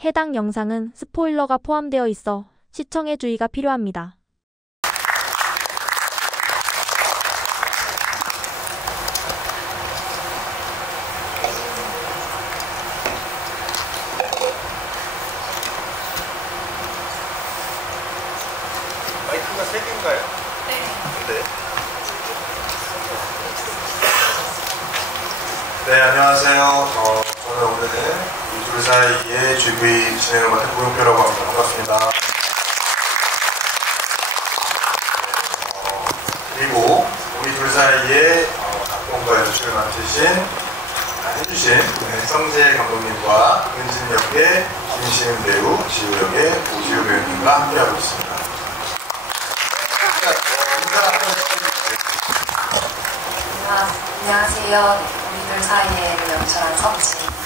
해당 영상은 스포일러가 포함되어 있어 시청에 주의가 필요합니다. 마이크가 3개인가요? 네. 네, 안녕하세요. 저는 오늘은 이 둘 사이의 GV 진행을 맡은 고용표라고 합니다. 반갑습니다. 그리고 우리 둘 사이의 각본과 연출을 해주신 성재 감독님과 은진 역의 김시은 배우, 지우 역의 오지우 배우님과 함께하고 있습니다. 안녕하세요. 우리들 사이에를 연출한 성지입니다.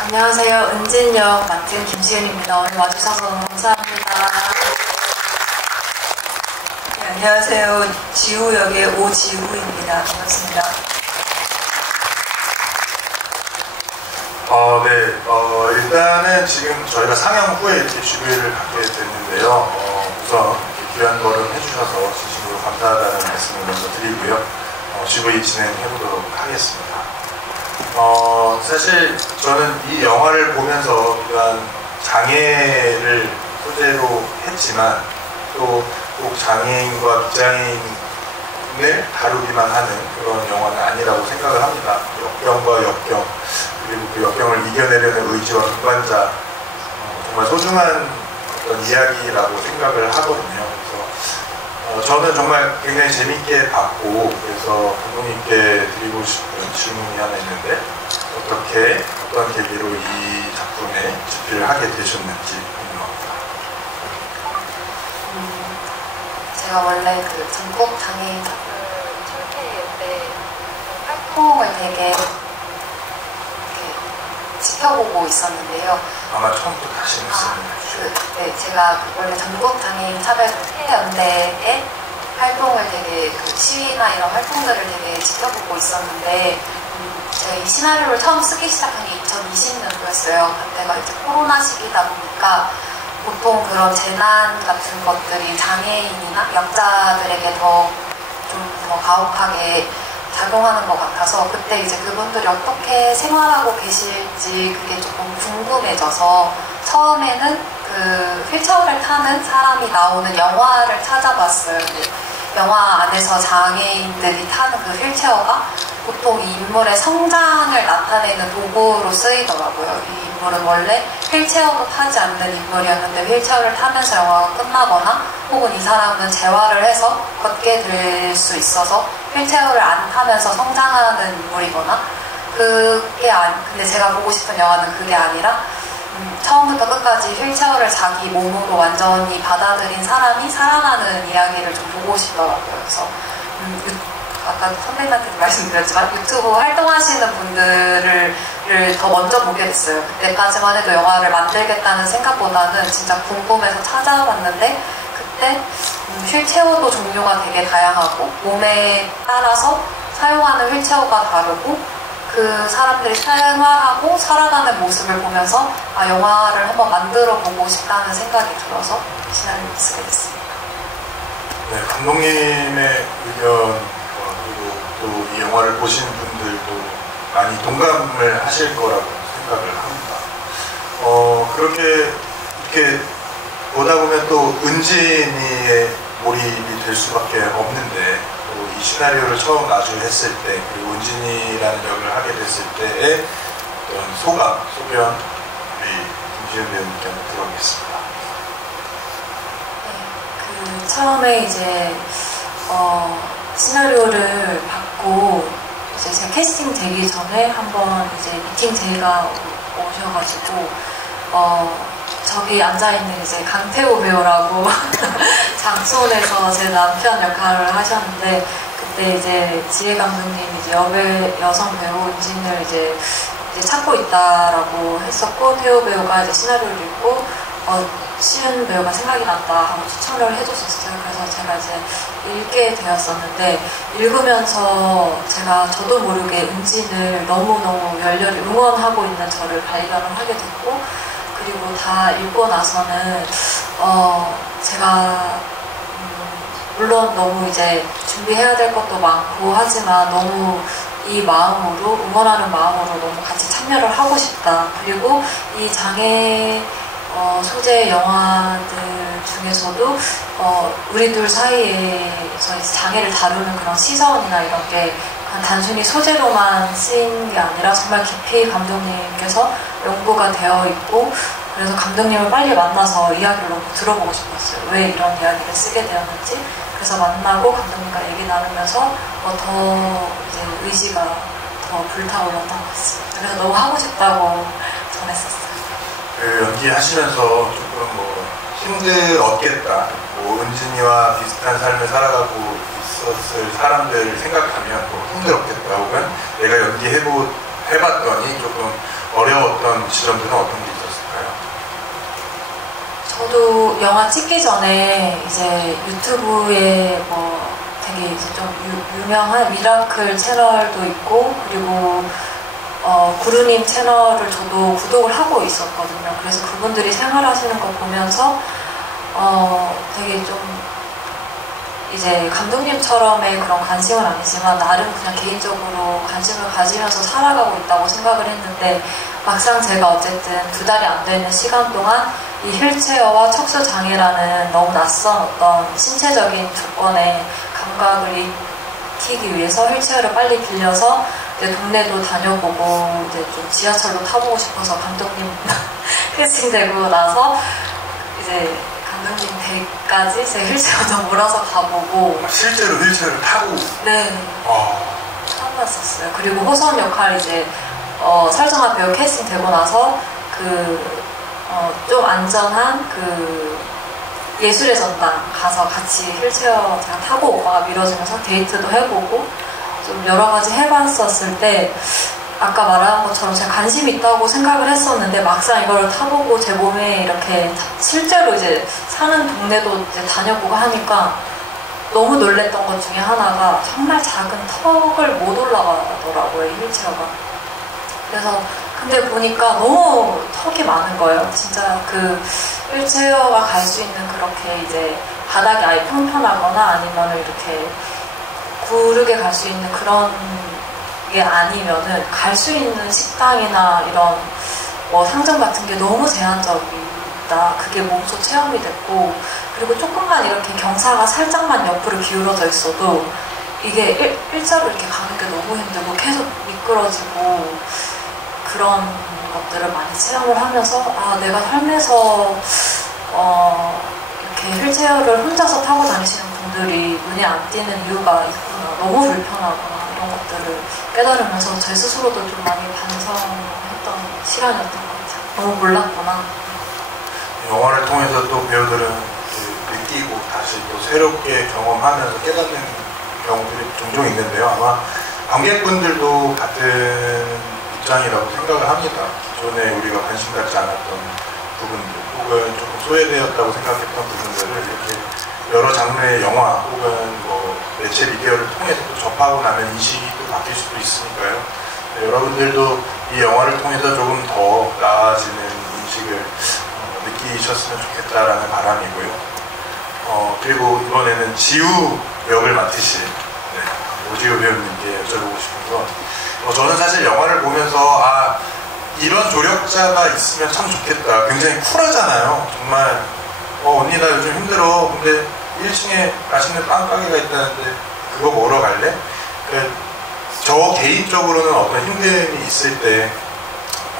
안녕하세요. 은진역 맡은 김시은입니다. 오늘 와주셔서 너무 감사합니다. 네, 안녕하세요. 지우 역의 오지우입니다. 반갑습니다. 일단은 지금 저희가 상영 후에 이렇게 GV를 갖게 됐는데요. 우선 귀한 걸음 해주셔서 진심으로 감사하다는 말씀을 먼저 드리고요. GV 진행해보도록 하겠습니다. 사실 저는 이 영화를 보면서 이러한 장애를 소재로 했지만 또 꼭 장애인과 비장애인을 다루기만 하는 그런 영화는 아니라고 생각을 합니다. 역경과 역경, 그리고 그 역경을 이겨내려는 의지와 동반자, 정말 소중한 어떤 이야기라고 생각을 하거든요. 그래서 저는 정말 굉장히 재밌게 봤고, 그래서 감독님께 드리고 싶은 질문이 하나 있는데, 어떤 계기로 이 작품에 집필을 하게 되셨는지 궁금합니다. 제가 원래 그 전국 장애인 철폐 때 활동을 되게 지켜보고 있었는데요. 아마 처음부터 다시 말씀해주세요. 네, 제가 원래 전국 장애인 차별연대의 활동을 되게 시위나 이런 활동들을 되게 지켜보고 있었는데, 제가 이 시나리오를 처음 쓰기 시작한 게 2020년도였어요. 그때가 이제 코로나 시기다 보니까 보통 그런 재난 같은 것들이 장애인이나 약자들에게 좀 더 가혹하게 작용하는 것 같아서, 그때 이제 그분들이 어떻게 생활하고 계실지 그게 조금 궁금해져서 처음에는 그 휠체어를 타는 사람이 나오는 영화를 찾아봤어요. 영화 안에서 장애인들이 타는 그 휠체어가 보통 이 인물의 성장을 나타내는 도구로 쓰이더라고요. 이 인물은 원래 휠체어도 타지 않는 인물이었는데 휠체어를 타면서 영화가 끝나거나, 혹은 이 사람은 재활을 해서 걷게 될 수 있어서 휠체어를 안 타면서 성장하는 인물이거나, 근데 제가 보고 싶은 영화는 그게 아니라 처음부터 끝까지 휠체어를 자기 몸으로 완전히 받아들인 사람이 살아나는 이야기를 좀 보고 싶더라고요. 그래서 아까 선배님한테도 말씀드렸지만 유튜브 활동하시는 분들을 더 먼저 보게 됐어요. 그때까지만 해도 영화를 만들겠다는 생각보다는 진짜 궁금해서 찾아봤는데, 그때 휠체어도 종류가 되게 다양하고 몸에 따라서 사용하는 휠체어가 다르고, 그 사람들이 생활하고 살아가는 모습을 보면서 영화를 한번 만들어 보고 싶다는 생각이 들어서 시나리오를 쓰게 됐습니다. 네, 감독님의 의견, 또 이 영화를 보신 분들도 많이 동감을 하실 거라고 생각을 합니다. 이렇게 보다 보면 또 은진이의 몰입이 될 수밖에 없는데, 또 이 시나리오를 처음 마주했을 때, 그리고 은진이라는 역을 하게 됐을 때의 어떤 소견, 우리 김시은 배우님께 한번 들어보겠습니다. 네, 처음에 이제 시나리오를 받고 이제 제가 캐스팅 되기 전에 한번 이제 미팅 제의가 오셔가지고 저기 앉아있는 이제 강태호 배우라고 장손에서 제 남편 역할을 하셨는데, 그때 이제 지혜 감독님이 이제 여성 배우 은진을 이제 찾고 있다라고 했었고, 태호 배우가 이제 시나리오를 읽고 시은 배우가 생각이 났다 하고 추천을 해줬었어요. 그래서 제가 이제 읽게 되었었는데, 읽으면서 저도 모르게 은진을 너무너무 열렬히 응원하고 있는 저를 발견을 하게 됐고, 그리고 다 읽고 나서는 제가 물론 너무 이제 준비해야 될 것도 많고 하지만 너무 이 마음으로, 응원하는 마음으로 너무 같이 참여를 하고 싶다. 그리고 이 장애 소재 영화들 중에서도 우리 둘 사이에서 이제 장애를 다루는 그런 시선이나 이런 게 단순히 소재로만 쓰인 게 아니라 정말 깊이 감독님께서 연구가 되어 있고, 그래서 감독님을 빨리 만나서 이야기를 너무 들어보고 싶었어요. 왜 이런 이야기를 쓰게 되었는지. 그래서 만나고 감독님과 얘기 나누면서 더 이제 의지가 더 불타올랐던 것 같습니다. 그래서 너무 하고 싶다고 전했었어요. 그 연기하시면서 조금 힘들었겠다. 은진이와 비슷한 삶을 살아가고 있었을 사람들을 생각하면 힘들었겠다. 혹은 내가 연기해봤더니 조금 어려웠던 지점들은 어떤 게 있었을까요? 저도 영화 찍기 전에 이제 유튜브에 되게 이제 좀 유명한 미라클 채널도 있고, 그리고 구루님 채널을 저도 구독을 하고 있었거든요. 그래서 그분들이 생활하시는 거 보면서 되게 좀 이제 감독님처럼의 그런 관심은 아니지만 나름 그냥 개인적으로 관심을 가지면서 살아가고 있다고 생각을 했는데, 막상 제가 어쨌든 2달이 안 되는 시간 동안 이 휠체어와 척수장애라는 너무 낯선 어떤 신체적인 조건에 감각을 익히기 위해서 휠체어를 빨리 빌려서 이제 동네도 다녀보고 이제 좀 지하철도 타보고 싶어서 감독님 캐스팅되고 나서 이제 감독님 댁까지 제 휠체어도 몰아서 가보고. 실제로 휠체어를 타고? 네. 처음 봤었어요. 그리고 호선 역할 이제 설정아 배우 캐스팅 되고 나서 좀 안전한 예술의 전당 가서 같이 휠체어 제가 타고 오빠가 밀어주면서 데이트도 해보고 좀 여러 가지 해봤었을 때, 아까 말한 것처럼 제가 관심이 있다고 생각을 했었는데 막상 이걸 타보고 제 몸에 이렇게 실제로 이제 사는 동네도 이제 다녀보고 하니까 너무 놀랬던 것 중에 하나가 정말 작은 턱을 못 올라가더라고요, 휠체어가. 그래서 근데 보니까 너무 턱이 많은 거예요. 진짜 휠체어가 갈 수 있는 그렇게 이제 바닥이 아예 평평하거나 아니면 이렇게 구르게 갈 수 있는 그런 게 아니면은 갈 수 있는 식당이나 이런 상점 같은 게 너무 제한적이다. 그게 몸소 체험이 됐고, 그리고 조금만 이렇게 경사가 살짝만 옆으로 기울어져 있어도 이게 일자로 이렇게 가는 게 너무 힘들고 계속 미끄러지고, 그런 것들을 많이 체험을 하면서 내가 삶에서 이렇게 휠체어를 혼자서 타고 다니시는 분들이 눈에 안 띄는 이유가 있구나, 너무 불편하구나, 이런 것들을 깨달으면서 제 스스로도 좀 많이 반성했던 시간이었던 것 같아요. 너무 몰랐구나. 영화를 통해서 또 배우들은 느끼고 다시 또 새롭게 경험하면서 깨닫는 경우들이 종종 있는데요. 아마 관객분들도 같은 입장이라고 생각을 합니다. 기존에 우리가 관심 갖지 않았던 부분들, 혹은 조금 소외되었다고 생각했던 부분들을 이렇게 여러 장르의 영화 혹은 매체 미디어를 통해서 또 접하고 나면 인식이 또 바뀔 수도 있으니까요. 네, 여러분들도 이 영화를 통해서 조금 더 나아지는 인식을 느끼셨으면 좋겠다라는 바람이고요. 그리고 이번에는 지우 역을 맡으신 오지우 배우님께 여쭤보고 싶은 건, 저는 사실 영화를 보면서 이런 조력자가 있으면 참 좋겠다. 굉장히 쿨하잖아요. 정말 언니 나 요즘 힘들어. 근데 1층에 맛있는 빵 가게가 있다는데 그거 먹으러 갈래? 저 개인적으로는 어떤 힘듦이 있을 때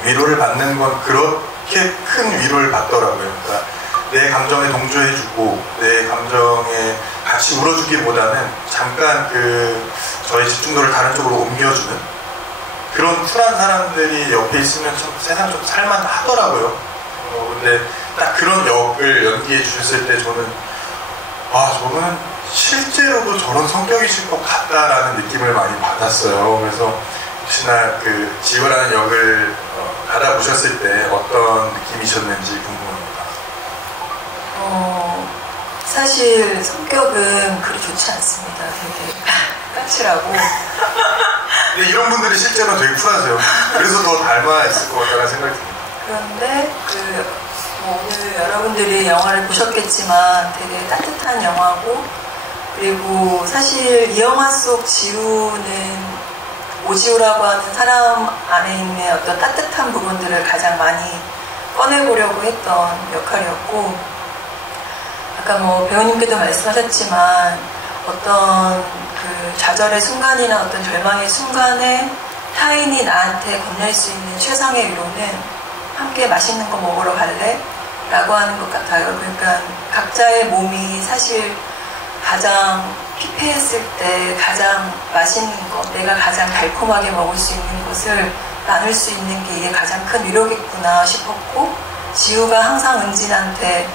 위로를 받는 건 그렇게 큰 위로를 받더라고요. 그러니까 내 감정에 동조해주고 내 감정에 같이 울어주기보다는 잠깐 저의 집중도를 다른 쪽으로 옮겨주는 그런 쿨한 사람들이 옆에 있으면 참 세상 좀 살만하더라고요. 근데 딱 그런 역을 연기해 주셨을 때 저는 저분은 실제로도 저런 성격이실 것 같다라는 느낌을 많이 받았어요. 그래서 혹시나 지우라는 역을 받아보셨을 때 어떤 느낌이셨는지 궁금합니다. 사실 성격은 그리 좋지 않습니다. 되게 까칠하고. 근데 이런 분들이 실제로 되게 쿨하세요. 그래서 더 닮아 있을 것 같다는 생각이 듭니다. 그런데 오늘 여러분들이 영화를 보셨겠지만 되게 따뜻한 영화고, 그리고 사실 이 영화 속 지우는 오지우라고 하는 사람 안에 있는 어떤 따뜻한 부분들을 가장 많이 꺼내보려고 했던 역할이었고, 아까 배우님께도 말씀하셨지만 어떤 그 좌절의 순간이나 어떤 절망의 순간에 타인이 나한테 건넬 수 있는 최상의 위로는 함께 맛있는 거 먹으러 갈래? 라고 하는 것 같아요. 그러니까 각자의 몸이 사실 가장 피폐했을 때 가장 맛있는 것, 내가 가장 달콤하게 먹을 수 있는 것을 나눌 수 있는 게 이게 가장 큰 위로겠구나 싶었고, 지우가 항상 은진한테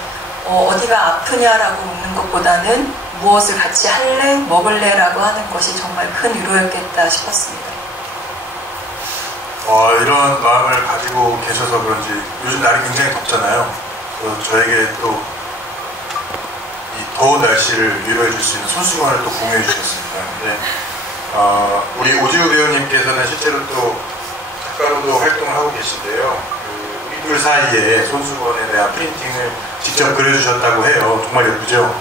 어디가 아프냐라고 묻는 것보다는 무엇을 같이 할래? 먹을래? 라고 하는 것이 정말 큰 위로였겠다 싶었습니다. 이런 마음을 가지고 계셔서 그런지 요즘 날이 굉장히 덥잖아요. 저에게 또 이 더운 날씨를 위로해 줄 수 있는 손수건을 또 공유해 주셨습니다. 근데 우리 오지우 배우님께서는 실제로 또 작가로도 활동을 하고 계신데요. 우리 둘 사이에 손수건에 대한 프린팅을 직접 그려주셨다고 해요. 정말 예쁘죠?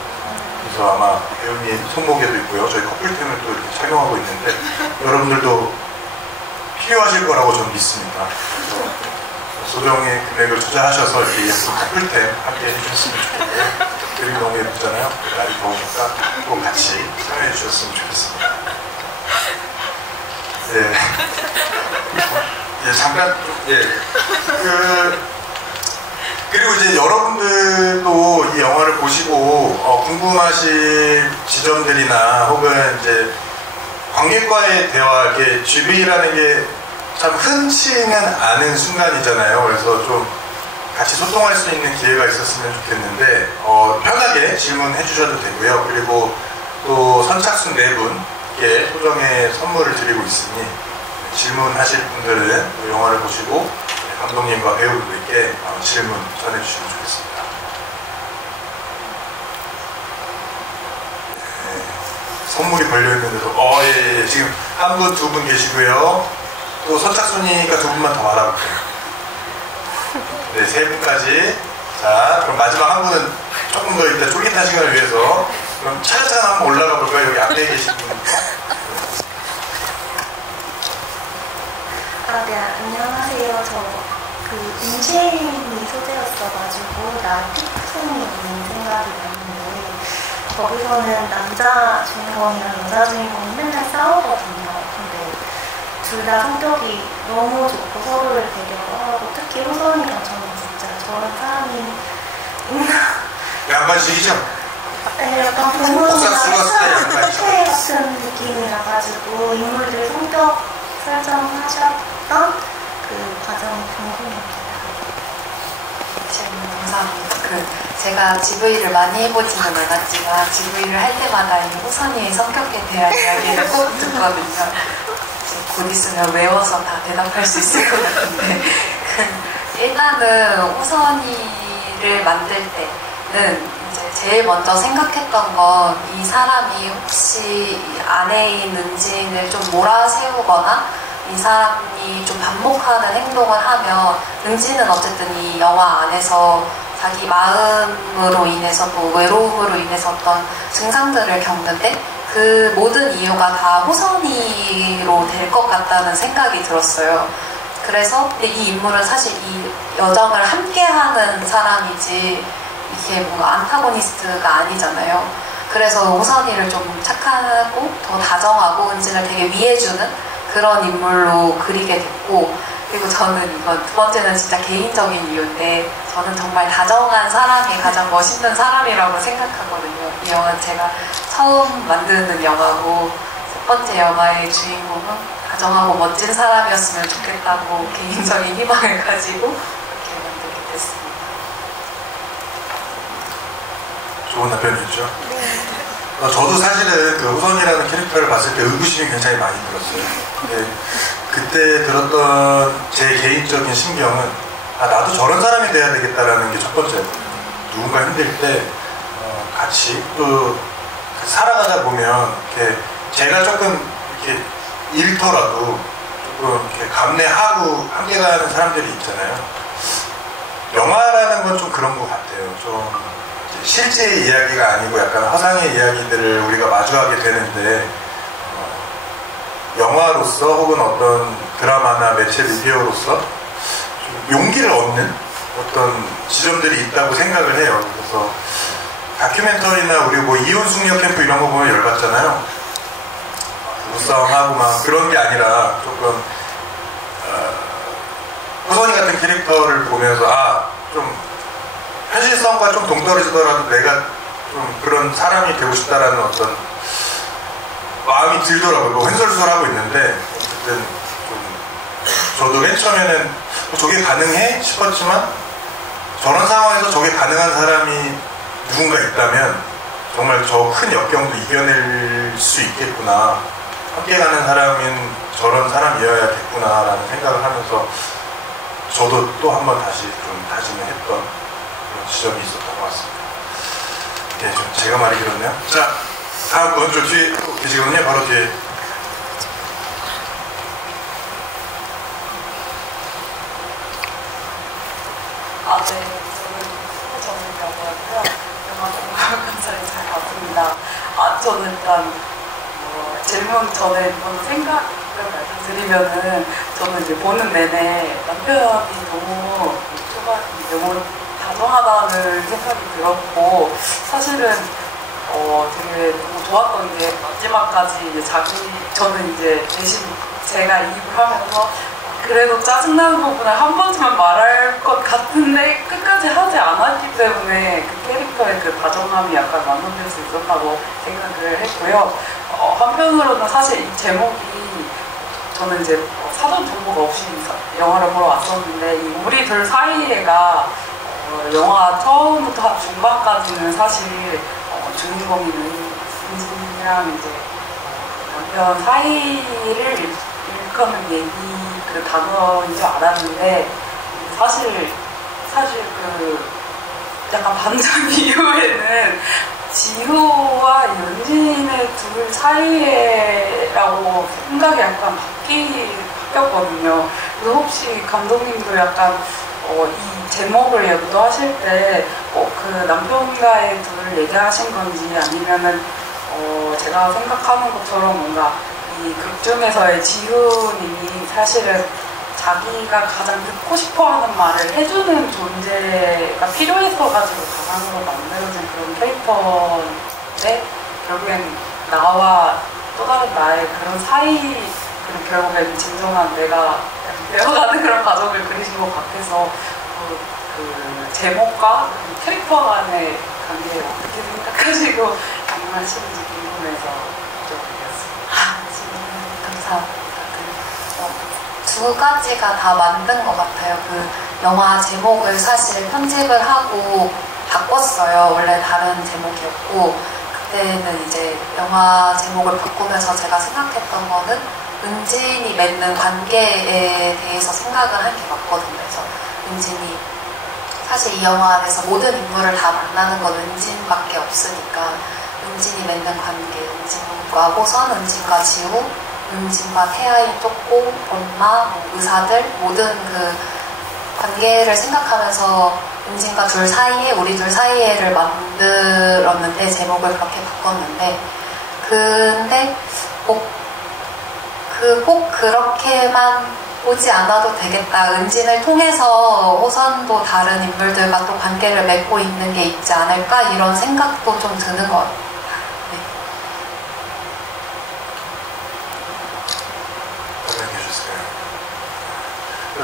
그래서 아마 배우님 손목에도 있고요. 저희 커플템을 또 이렇게 착용하고 있는데 여러분들도 필요하실 거라고 저는 믿습니다. 소정의 금액을 투자하셔서 이렇게 예쁜 커플템 함께 해주셨으면 좋겠고요. 그림이 너무 예쁘잖아요. 날이 더우니까 꼭 같이 참여해 주셨으면 좋겠습니다. 잠깐, 그리고 이제 여러분들도 이 영화를 보시고 궁금하실 지점들이나 혹은 이제 관객과의 대화, 이렇게 GV라는 게 참 흔치는 않은 순간이잖아요. 그래서 좀 같이 소통할 수 있는 기회가 있었으면 좋겠는데 편하게 질문해 주셔도 되고요. 그리고 또 선착순 4분께 소정의 선물을 드리고 있으니 질문하실 분들은 영화를 보시고 감독님과 배우분들께 질문 전해주시면 좋겠습니다. 선물이 걸려있는데도 예. 지금 한 분, 두 분 계시고요. 또 선착순이니까 두 분만 더 알아볼게요. 네, 3분까지. 자, 그럼 마지막 한 분은 조금 더 이따 쫄깃한 시간을 위해서 그럼 차근차근 한번 올라가 볼까요? 여기 앞에 계신 분. 네, 안녕하세요. 저 임시인이 소재였어가지고 나 픽션이 있는 생각이 났는데, 거기서는 남자 주인공이랑 여자 주인공이 맨날 싸우거든요. 근데 둘 다 성격이 너무 좋고 서로를 되게 좋아하고, 특히 호선이랑 저는 진짜 저런 사람이 있나? 양반식이죠? 네, 약간 부모님이랑 스타일 같은 느낌이라 가지고 인물들 성격 설정하셨던 그 과정이 궁금합니다. 감사합니다. 제가 GV를 많이 해보지는 않았지만 GV를 할 때마다 이 호선이의 성격에 대한 이야기를 꼭 듣거든요. 곧 있으면 외워서 다 대답할 수 있을 것 같은데 일단은 호선이를 만들 때는 이제 제일 먼저 생각했던 건 이 사람이 혹시 안에 있는 은진을 좀 몰아세우거나 이 사람이 좀 반복하는 행동을 하면, 은진은 어쨌든 이 영화 안에서 자기 마음으로 인해서 또 외로움으로 인해서 어떤 증상들을 겪는데 그 모든 이유가 다 호선이로 될 것 같다는 생각이 들었어요. 그래서 이 인물은 사실 이 여정을 함께하는 사람이지 이게 뭔가 안타고니스트가 아니잖아요. 그래서 호선이를 좀 착하고 더 다정하고 은진을 되게 위해주는 그런 인물로 그리게 됐고, 그리고 저는 이건 두 번째는 진짜 개인적인 이유인데, 저는 정말 다정한 사람이 가장 멋있는 사람이라고 생각하거든요. 이 영화는 제가 처음 만드는 영화고, 첫 번째 영화의 주인공은 다정하고 멋진 사람이었으면 좋겠다고 개인적인 희망을 가지고 이렇게 만들게 됐습니다. 좋은 답변이었죠? 네. 저도 사실은 그 호선이라는 캐릭터를 봤을 때 의구심이 굉장히 많이 들었어요. 근데 그때 들었던 제 개인적인 신경은 나도 저런 사람이 돼야 되겠다라는 게 첫 번째였거든요. 누군가 힘들 때 같이 또 살아가다 보면 이렇게 제가 조금 이렇게 잃더라도 조금 이렇게 감내하고 함께 가는 사람들이 있잖아요. 영화라는 건 좀 그런 것 같아요. 좀 실제 이야기가 아니고 약간 허상의 이야기들을 우리가 마주하게 되는데 영화로서 혹은 어떤 드라마나 매체 미디어로서 좀 용기를 얻는 어떤 지점들이 있다고 생각을 해요. 그래서 다큐멘터리나 우리 뭐 이혼 숙녀 캠프 이런 거 보면 열받잖아요. 부부싸움하고 막 그런 게 아니라 조금 호선이 같은 캐릭터를 보면서 좀 현실성과 좀 동떨어지더라도 내가 좀 그런 사람이 되고 싶다라는 어떤 마음이 들더라고요. 뭐 횡설수설하고 있는데 어쨌든 좀 저도 맨 처음에는 저게 가능해 싶었지만 저런 상황에서 저게 가능한 사람이 누군가 있다면 정말 저 큰 역경도 이겨낼 수 있겠구나. 함께 가는 사람은 저런 사람이어야겠구나라는 생각을 하면서 저도 또 한 번 다시 좀 다짐을 했던 그런 지점이 있었던 것 같습니다. 네, 좀 제가 말이 길었네요. 자, 다음 분, 저 뒤에 또 계시거든요. 바로 뒤에. 네. 저는 영화고요. 영화 공부를 굉장히 잘 봤습니다. 저는 일단 질문 전에 먼저 생각을 말씀드리면은 저는 이제 보는 내내 남편이 너무 너무 다정하다는 생각이 들었고 사실은 되게 너무 좋았던 게 마지막까지 이제 저는 이제 대신 제가 이입을 하면서 그래도 짜증나는 부분을 한 번쯤은 말할 것 같은데 끝까지 하지 않았기 때문에 그 캐릭터의 그 다정함이 약간 완성될 수 있었다고 생각을 했고요. 한편으로는 사실 이 제목이 저는 이제 사전 정보가 없이 영화를 보러 왔었는데 이 우리 둘 사이에가 영화 처음부터 중반까지는 사실 주인공인 은진이랑 이제 남편 사이를 일컫는 얘기 그 단어인 줄 알았는데 사실 그 약간 반전 이후에는 지효와 연진의 둘 사이에라고 생각이 약간 바뀌었거든요. 그래서 혹시 감독님도 약간 이 제목을 예고하실 때 그 남편과의 둘을 얘기하신 건지 아니면은 제가 생각하는 것처럼 뭔가 이 극 중에서의 지효님이 사실은 자기가 가장 듣고 싶어하는 말을 해주는 존재가 필요했어가지고 가상으로 만들어진 그런 캐릭터인데 결국엔 나와 또 다른 나의 그런 사이 그리고 결국엔 진정한 내가 되어가는 그런 과정을 그리신 것 같아서 그 제목과 그 캐릭터 간의 관계에 어떻게 생각하시고 반응하시는지 궁금해서 여쭤보겠습니다. 감사합니다. 두 가지가 다 만든 것 같아요. 그 영화 제목을 사실 편집을 하고 바꿨어요. 원래 다른 제목이었고 그때는 이제 영화 제목을 바꾸면서 제가 생각했던 거는 은진이 맺는 관계에 대해서 생각을 한 게 맞거든요. 그래서 은진이 사실 이 영화 안에서 모든 인물을 다 만나는 건 은진밖에 없으니까 은진이 맺는 관계, 은진과 호선, 은진과 지우, 은진과 태아인 쪼꼬, 엄마, 의사들 모든 그 관계를 생각하면서 은진과 둘 사이에 우리 둘 사이에를 만들었는데 제목을 그렇게 바꿨는데 근데 꼭 그렇게만 보지 않아도 되겠다. 은진을 통해서 호선도 다른 인물들과 또 관계를 맺고 있는 게 있지 않을까 이런 생각도 좀 드는 것 같아요.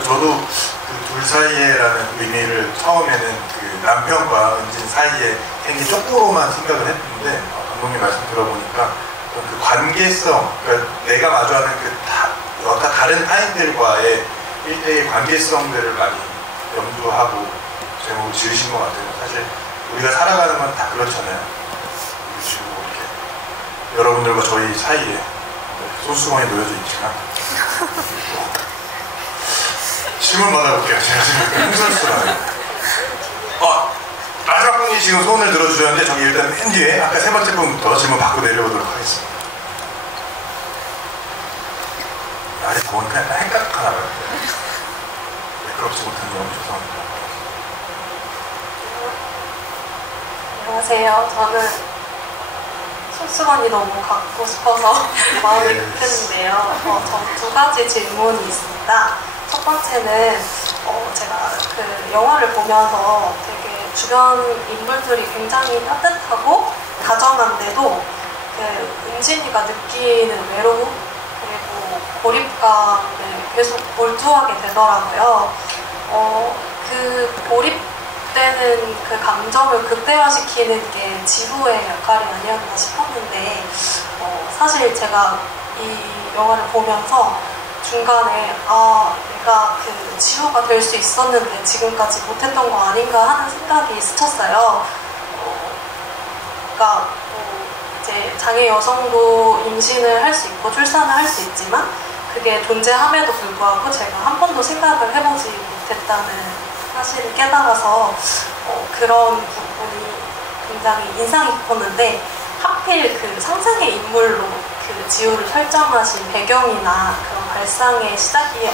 저도 그 둘 사이에라는 의미를 처음에는 그 남편과 은진 사이에 생긴 쪽으로만 생각을 했는데 감독님 말씀 들어보니까 그 관계성, 그러니까 내가 마주하는 여타 다른 타인들과의 1대1 관계성들을 많이 염두하고 제목을 지으신 것 같아요. 사실 우리가 살아가는 건 다 그렇잖아요. 지금 이렇게 여러분들과 저희 사이에 손수건이 놓여져 있지만 질문 받아볼게요. 제가 지금 흥선수라요. 마지막 분이 지금 손을 들어주셨는데 저기 일단 맨 뒤에 아까 세 번째 분부터 질문 받고 내려오도록 하겠습니다. 아래 보니까 약간 헷갈하나 봐요. 매끄럽지 못한 점 죄송합니다. 안녕하세요. 저는 손수건이 너무 갖고 싶어서 마음이 급했는데요. 전 두 가지 질문이 있습니다. 첫 번째는 제가 그 영화를 보면서 되게 주변 인물들이 굉장히 따뜻하고 다정한데도 그 은진이가 느끼는 외로움 그리고 고립감을 계속 몰두하게 되더라고요. 그 고립되는 그 감정을 극대화시키는 게 지우의 역할이 아니었나 싶었는데 사실 제가 이 영화를 보면서 중간에 내가 그 지우가 될 수 있었는데 지금까지 못했던 거 아닌가 하는 생각이 스쳤어요. 그러니까 이제 장애 여성도 임신을 할 수 있고 출산을 할 수 있지만 그게 존재함에도 불구하고 제가 한 번도 생각을 해보지 못했다는 사실을 깨달아서 그런 부분이 굉장히 인상이 깊었는데 하필 그 상상의 인물로 그 지우를 설정하신 배경이나 그런 발상의 시작이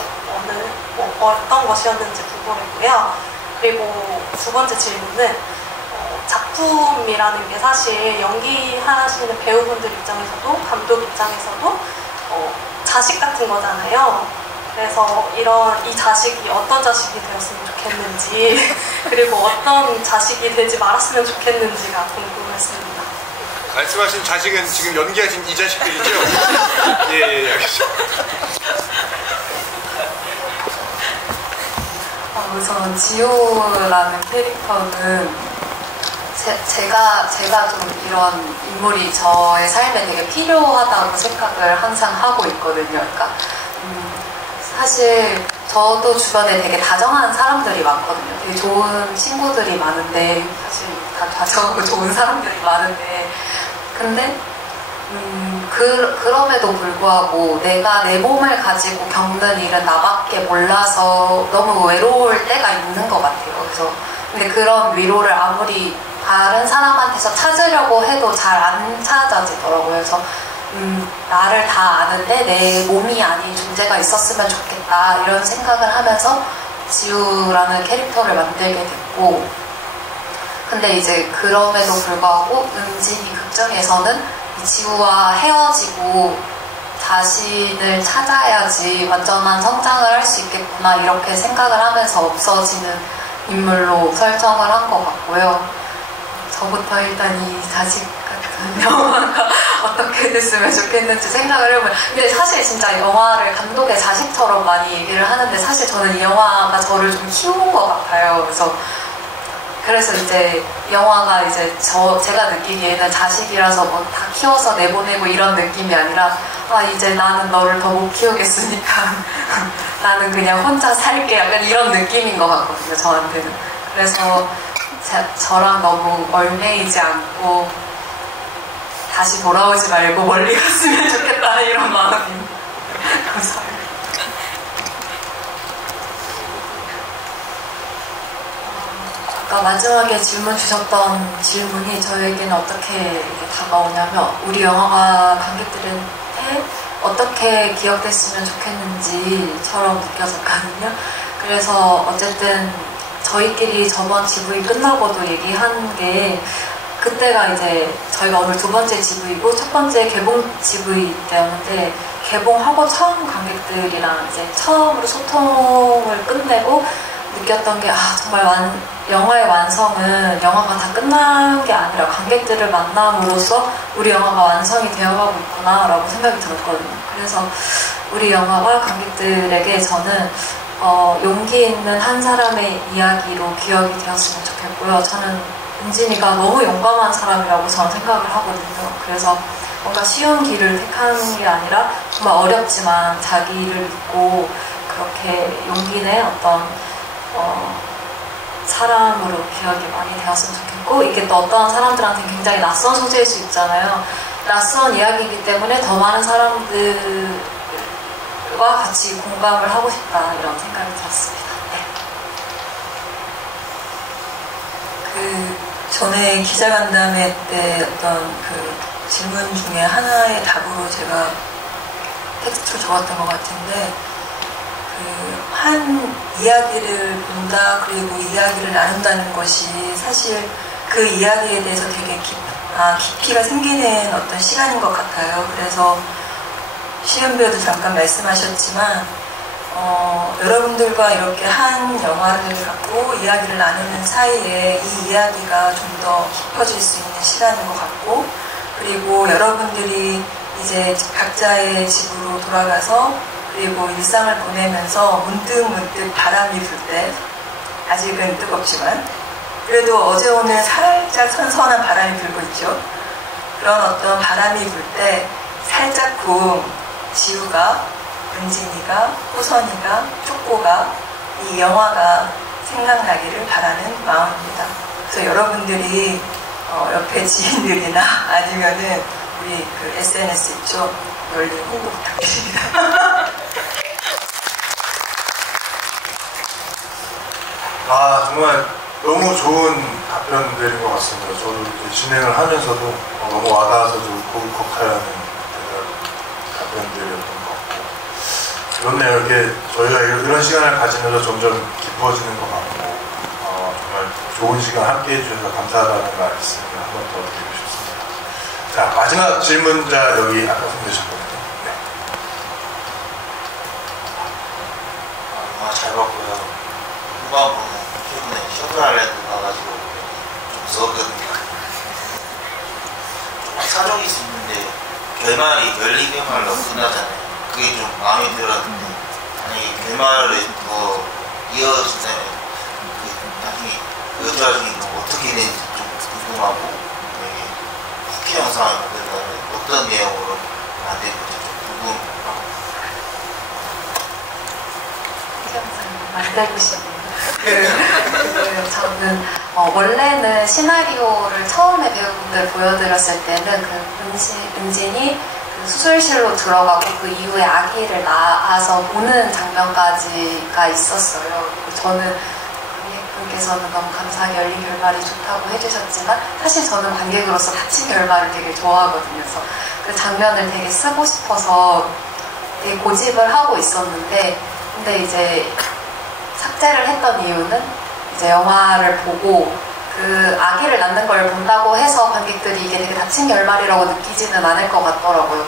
어떤 것이었는지 궁금했고요. 그리고 두 번째 질문은 작품이라는 게 사실 연기하시는 배우분들 입장에서도 감독 입장에서도 자식 같은 거잖아요. 그래서 이 자식이 어떤 자식이 되었으면 좋겠는지 그리고 어떤 자식이 되지 말았으면 좋겠는지가 궁금했습니다. 말씀하신 자식은 지금 연기하신 이 자식들이죠? 예, 알겠습니다. 우선 지호라는 캐릭터는 제가 좀 이런 인물이 저의 삶에 되게 필요하다고 생각을 항상 하고 있거든요. 그러니까 사실 저도 주변에 되게 다정한 사람들이 많거든요. 되게 좋은 친구들이 많은데 사실 다 다정하고 좋은 사람들이 많은데 근데 그럼에도 불구하고 내가 내 몸을 가지고 겪는 일은 나밖에 몰라서 너무 외로울 때가 있는 것 같아요. 그래서 근데 그런 위로를 아무리 다른 사람한테서 찾으려고 해도 잘 안 찾아지더라고요. 그래서 나를 다 아는데 내 몸이 아닌 존재가 있었으면 좋겠다 이런 생각을 하면서 지우라는 캐릭터를 만들게 됐고 근데 이제 그럼에도 불구하고 은진이 극장에서는 지우와 헤어지고 자신을 찾아야지 완전한 성장을 할 수 있겠구나 이렇게 생각을 하면서 없어지는 인물로 설정을 한 것 같고요. 저부터 일단 이 자식 같은 영화가 어떻게 됐으면 좋겠는지 생각을 해보면 근데 사실 진짜 영화를 감독의 자식처럼 많이 얘기를 하는데 사실 저는 이 영화가 저를 좀 키운 것 같아요. 그래서 이제 영화가 이제 제가 느끼기에는 자식이라서 뭐 다 키워서 내보내고 이런 느낌이 아니라 이제 나는 너를 더 못 키우겠으니까 나는 그냥 혼자 살게 약간 이런 느낌인 것 같거든요. 저한테는. 그래서 저랑 너무 얽매이지 않고 다시 돌아오지 말고 멀리 갔으면 좋겠다 이런 마음이 감사합니다. 아까 마지막에 질문 주셨던 질문이 저에게는 어떻게 이렇게 다가오냐면 우리 영화가 관객들한테 어떻게 기억됐으면 좋겠는지처럼 느껴졌거든요. 그래서 어쨌든 저희끼리 저번 GV 끝나고도 얘기한 게 그때가 이제 저희가 오늘 두 번째 GV고 첫 번째 개봉 GV 때였는데 개봉하고 처음 관객들이랑 이제 처음으로 소통을 끝내고 느꼈던 게 정말 영화의 완성은 영화가 다 끝난 게 아니라 관객들을 만남으로써 우리 영화가 완성이 되어가고 있구나 라고 생각이 들었거든요. 그래서 우리 영화가 관객들에게 저는 용기 있는 한 사람의 이야기로 기억이 되었으면 좋겠고요. 저는 은진이가 너무 용감한 사람이라고 저는 생각을 하거든요. 그래서 뭔가 쉬운 길을 택한 게 아니라 정말 어렵지만 자기를 믿고 그렇게 용기 낸 어떤 사람으로 기억이 많이 되었으면 좋겠고 이게 또 어떤 사람들한테 굉장히 낯선 소재일 수 있잖아요. 낯선 이야기이기 때문에 더 많은 사람들과 같이 공감을 하고 싶다 이런 생각이 들었습니다. 네. 전에 기자간담회 때 어떤 그 질문 중에 하나의 답으로 제가 텍스트로 적었던 것 같은데, 그 한 이야기를 본다, 그리고 이야기를 나눈다는 것이 사실 그 이야기에 대해서 되게 깊이가 생기는 어떤 시간인 것 같아요. 그래서 시연 배우도 잠깐 말씀하셨지만, 여러분들과 이렇게 한 영화를 갖고 이야기를 나누는 사이에 이 이야기가 좀 더 깊어질 수 있는 시간인 것 같고, 그리고 여러분들이 이제 각자의 집으로 돌아가서 그리고 일상을 보내면서 문득문득 바람이 불 때, 아직은 뜨겁지만 그래도 어제 오늘 살짝 선선한 바람이 불고 있죠. 그런 어떤 바람이 불 때 살짝쿵 지우가, 은진이가, 호선이가, 촉고가, 이 영화가 생각나기를 바라는 마음입니다. 그래서 여러분들이 옆에 지인들이나 아니면은 우리 그 SNS 있죠, 널리 홍보 부탁드립니다. 정말 너무 좋은 답변들인 것 같습니다. 저도 이제 진행을 하면서도 너무 와닿아서 좋고 울컥하는 답변들이었던 것 같고, 그렇네요. 이렇게 저희가 이런 시간을 가지면서 점점 깊어지는 것 같고, 정말 좋은 시간 함께 해주셔서 감사하다는 말씀을 한 번 더 드리고 싶습니다. 자, 마지막 질문자 여기 아까 손드셨거든요. 네. 잘 봤고요. 후반부는 최근에 셔틀아일랜드 가가지고 좀 무서웠거든요. 좀 사정이 있는데 결말이 열린 결말로 끝나잖아요. 그게 좀 마음에 들었는데, 만약에 결말을 더 이어진다면 나중에 여자중이 어떻게 되는지 좀 궁금하고, 쿠키 영상을 만든다면 어떤 내용으로 만드는지 좀 궁금하고. 쿠키 영상을 만들고 싶네요. 저는 원래는 시나리오를 처음에 배우분들 보여드렸을 때는 그 은진이 그 수술실로 들어가고 그 이후에 아기를 낳아서 보는 장면까지가 있었어요. 저는 분께서는 너무 감사하게 열린 결말이 좋다고 해주셨지만, 사실 저는 관객으로서 닫힌 결말을 되게 좋아하거든요. 그래서 그 장면을 되게 쓰고 싶어서 되게 고집을 하고 있었는데, 근데 이제 삭제를 했던 이유는 이제 영화를 보고 그 아기를 낳는 걸 본다고 해서 관객들이 이게 되게 닫힌 결말이라고 느끼지는 않을 것 같더라고요.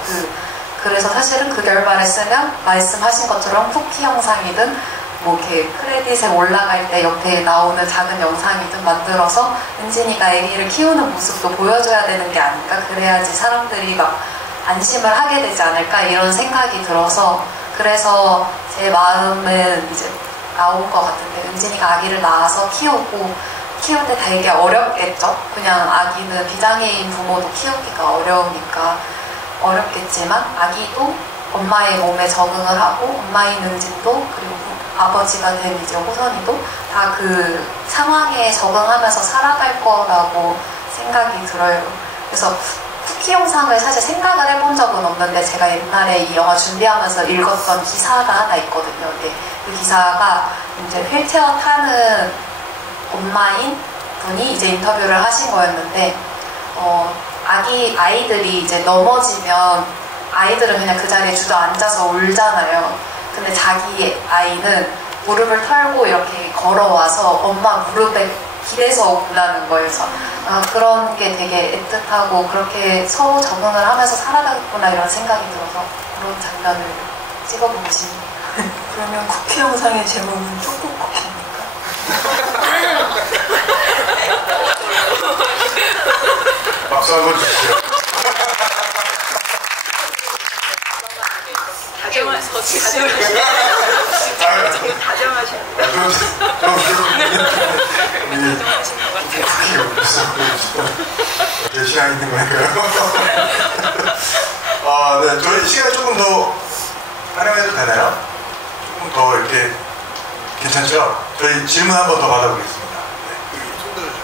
그래서 사실은 그 결말을 쓰면 말씀하신 것처럼 쿠키 영상이든 뭐 이렇게 크레딧에 올라갈 때 옆에 나오는 작은 영상이든 만들어서 은진이가 아기를 키우는 모습도 보여줘야 되는 게 아닐까, 그래야지 사람들이 막 안심을 하게 되지 않을까, 이런 생각이 들어서, 그래서 제 마음은 이제 나온 것 같은데, 은진이가 아기를 낳아서 키울 때 되게 어렵겠죠. 그냥 아기는 비장애인 부모도 키우기가 어려우니까 어렵겠지만, 아기도 엄마의 몸에 적응을 하고, 엄마인 은진도, 그리고 아버지가 된 이제 호선이도 다 그 상황에 적응하면서 살아갈 거라고 생각이 들어요. 그래서 쿠키 영상을 사실 생각을 해본 적은 없는데, 제가 옛날에 이 영화 준비하면서 읽었던 기사가 하나 있거든요. 근데 그 기사가 이제 휠체어 타는 엄마인 분이 이제 인터뷰를 하신 거였는데, 아이들이 이제 넘어지면 아이들은 그냥 그 자리에 주저앉아서 울잖아요. 근데 자기 아이는 무릎을 털고 이렇게 걸어와서 엄마 무릎에 기대서 운다는 거예요. 그래서 그런 게 되게 애틋하고, 그렇게 서로 적응을 하면서 살아가겠구나, 이런 생각이 들어서 그런 장면을 찍어보고 싶네요. 그러면 쿠키 영상의 제목은 초코 쿠키입니까? 박수 한번 주시죠. 제 시간이 있는 거니까요. 네, 저희 시간 조금 더 활용해도 되나요? 조금 더 이렇게 괜찮죠? 저희 질문 한 번 더 받아보겠습니다. 네. 손 들어주세요.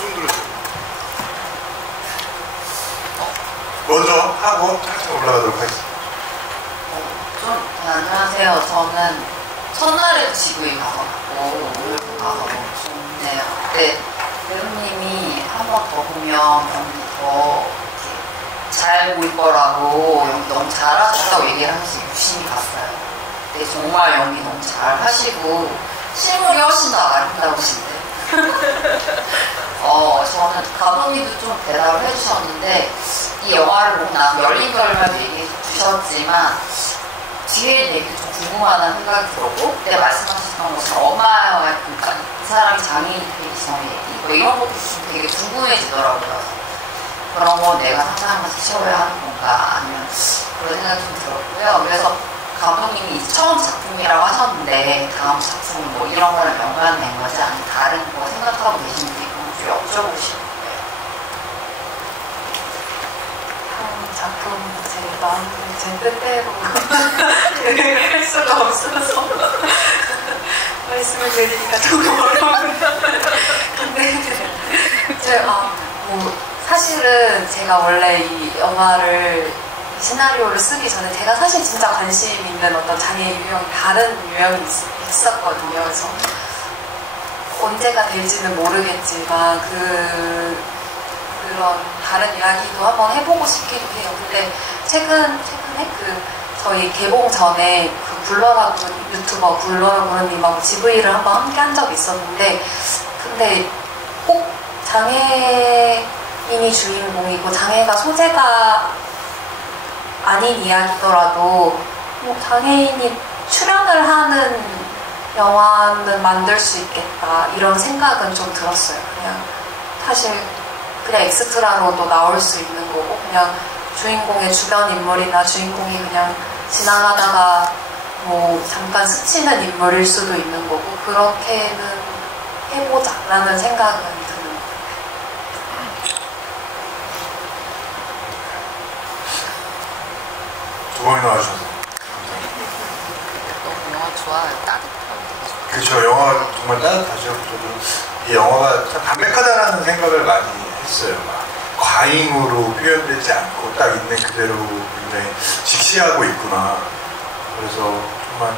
손 들어주세요. 먼저 하고 차차 올라가도록 하겠습니다. 안녕하세요. 저는 첫날에도 지구에 가서 봤고, 오늘도 가서 너무 좋네요. 근데 배우님이 한 번 더 보면 연기 더 잘 보일 거라고 연기 너무 잘하셨다고 얘기를 하면서 유심히 봤어요. 근데 정말 연기 너무 잘 하시고 실물이 훨씬 더 아름다우신데 저는 감독님도 좀 대답을 해주셨는데 이 영화를 보고 나서 열린 결말도 얘기해 주셨지만 뒤에 얘기 좀 궁금하다는 생각이 들었고 그때 말씀하셨던 것처럼 엄마와 그러니까 이 사람이 장애인이 되기 전에 얘기 뭐 이런 것도 좀 되게 궁금해지더라고요. 그런 거 내가 상상하면서 채워야 하는 건가 아니면 그런 생각이 좀 들었고요. 그래서 감독님이 처음 작품이라고 하셨는데 다음 작품은 뭐 이런 거랑 연관된 거지 아니면 다른 거 생각하고 계시는지 좀 여쭤보고 싶어요. 다음 작품 제 마음을 제 뜻대로 할 수가 없어서 말씀을 드리기가 조금 어려운데 근데 사실은 제가 원래 이 영화를 이 시나리오를 쓰기 전에 제가 사실 진짜 관심 있는 어떤 장애 유형이 다른 유형이 있었거든요. 그래서 언제가 될지는 모르겠지만 그런 다른 이야기도 한번 해보고 싶기도 해요. 근데 최근에 저희 개봉 전에 굴러라 유튜버 굴러라 부르님하고 GV를 한번 함께 한 적이 있었는데 근데 꼭 장애인이 주인공이고 장애가 소재가 아닌 이야기더라도 뭐 장애인이 출연을 하는 영화는 만들 수 있겠다 이런 생각은 좀 들었어요. 그냥 사실 그냥 엑스트라로도 나올 수 있는 거고 그냥 주인공의 주변 인물이나 주인공이 그냥 지나가다가 뭐 잠깐 스치는 인물일 수도 있는 거고 그렇게는 해보자 라는 생각은 드는 거예요. 두 번이나 하셨어요. 너무 영화 좋아요. 따뜻하고. 그렇죠. 영화가 정말 따뜻하죠. 저도 이 영화가 참 담백하다라는 생각을 많이 했어요. 막 과잉으로 표현되지 않고 딱 있는 그대로 굉장히 직시하고 있구나. 그래서 정말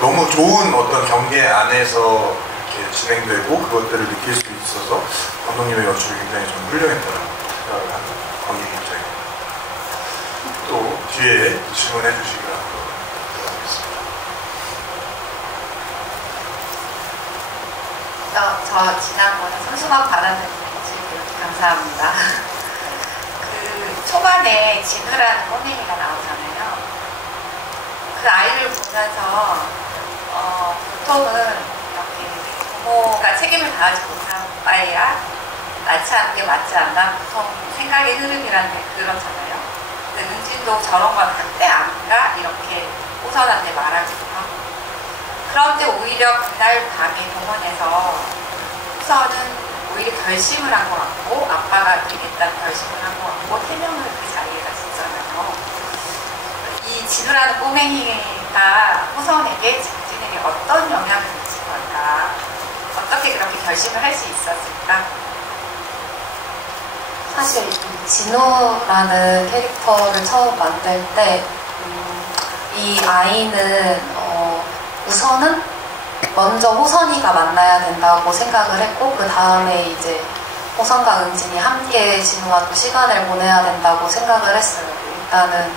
너무 좋은 어떤 경계 안에서 이렇게 진행되고 그것들을 느낄 수 있어서 감독님의 연출이 굉장히 좀 훌륭했다고 생각을 하는 관객 입장입니다. 또 뒤에 질문해 주시기 바라겠습니다. 저 지난번에 손수박 받았는데 감사합니다. 초반에 진우라는 꼬맹이가 나오잖아요. 그 아이를 보면서 보통은 이렇게 부모가 책임을 다하지 못한 아이야 낳지않은 게 맞지 않나 보통 생각의 흐름이라는 게 그렇잖아요. 근데 은진도 저런 건 한때 안가 이렇게 호선한테 말하기도 하고 그런데 오히려 그날 밤에 병원에서 호선은 오히려 결심을 한 것 같고 아빠가 되겠다는 결심을 한 것 같고 해명을 그 자리에 갔었잖아요. 이 진우라는 꼬맹이가 호선에게 정진에게 어떤 영향을 미친 걸까? 어떻게 그렇게 결심을 할 수 있었을까? 사실 이 진우라는 캐릭터를 처음 만들 때 이 아이는 우선은 먼저 호선이가 만나야 된다고 생각을 했고 그 다음에 이제 호선과 은진이 함께 진우와 또 시간을 보내야 된다고 생각을 했어요. 일단은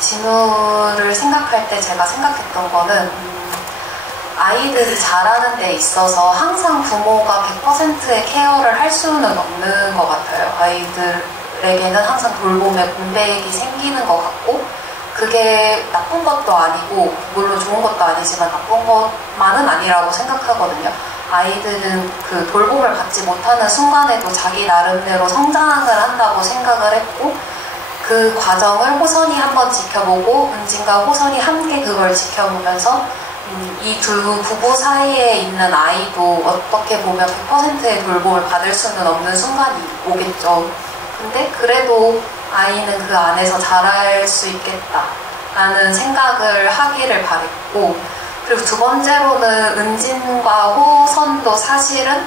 진우를 생각할 때 제가 생각했던 거는 아이들이 자라는 데 있어서 항상 부모가 100%의 케어를 할 수는 없는 것 같아요. 아이들에게는 항상 돌봄의 공백이 생기는 것 같고 그게 나쁜 것도 아니고 물론 좋은 것도 아니지만 나쁜 것만은 아니라고 생각하거든요. 아이들은 그 돌봄을 받지 못하는 순간에도 자기 나름대로 성장을 한다고 생각을 했고 그 과정을 호선이 한번 지켜보고 은진과 호선이 함께 그걸 지켜보면서 이 두 부부 사이에 있는 아이도 어떻게 보면 100%의 돌봄을 받을 수는 없는 순간이 오겠죠. 근데 그래도 아이는 그 안에서 자랄 수 있겠다라는 생각을 하기를 바랬고 그리고 두 번째로는 은진과 호선도 사실은